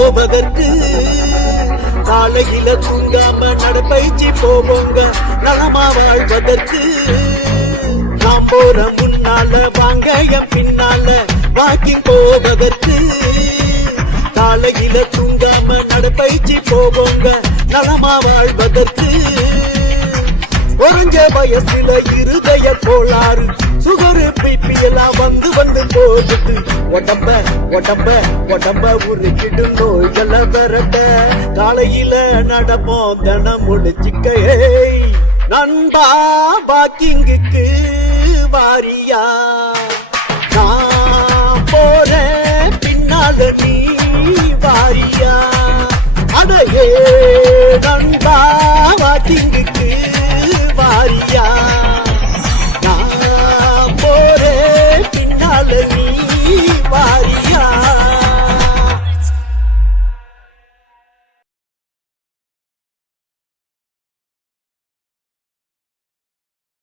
போவதற்கு காலையில தூங்காம நடப்பயிற்சி போவோங்க நலமா வாழ்வதற்கு. நாம் போற முன்னால வாங்க என் பின்னால வாக்கிங் போவதற்கு. காலையில தூங்காம நடப்பயிற்சி போவோங்க நலமா வாழ்வதற்கு. ஒரஞ்ச வயசுல இருதய கோளாறு சுகரு பிபி எல்லாம் வந்து போகுது. உடம்ப உருக்கிடு நோய்களை விரட்ட காலையில நடப்போம் தினம் முடிச்சுக்க. நண்பா வாக்கிங்குக்கு வாரியா?